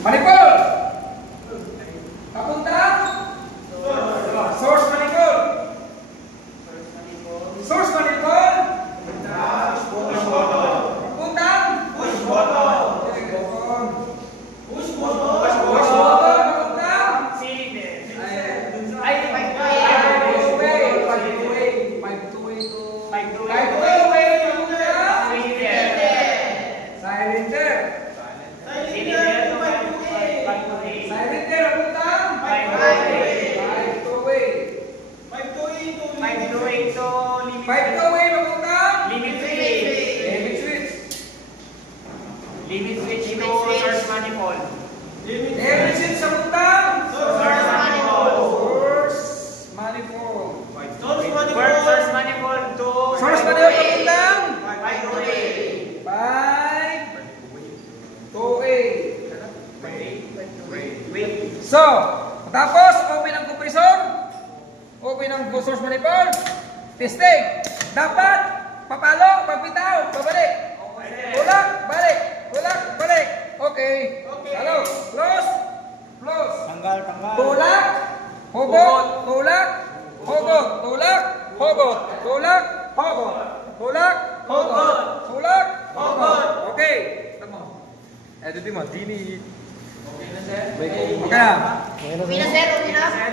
Manifold. Papuntang source manifold. Source manifold. Papuntang push button. Push button. Papuntang cylinder. Ay, limit switch to source manifold. Limit switch sa puntang source manifold. Source manifold. Source manifold to source manifold papuntang 5 to 8. So, tapos open ang compressor, open ang source manifold, testing. Dapat papalo, pagbitaw, pabalik. Ulak, balik. Ulak, balik. Okay. Halo, close. Close. Tanggal. Tulak, hugot, tulak, hugot, tulak, hugot, tulak, hugot, tulak, hugot, tulak, hugot. Okay. Tama. Dito mo, dini. Okay na, sir. Okay na, sir. Okay na.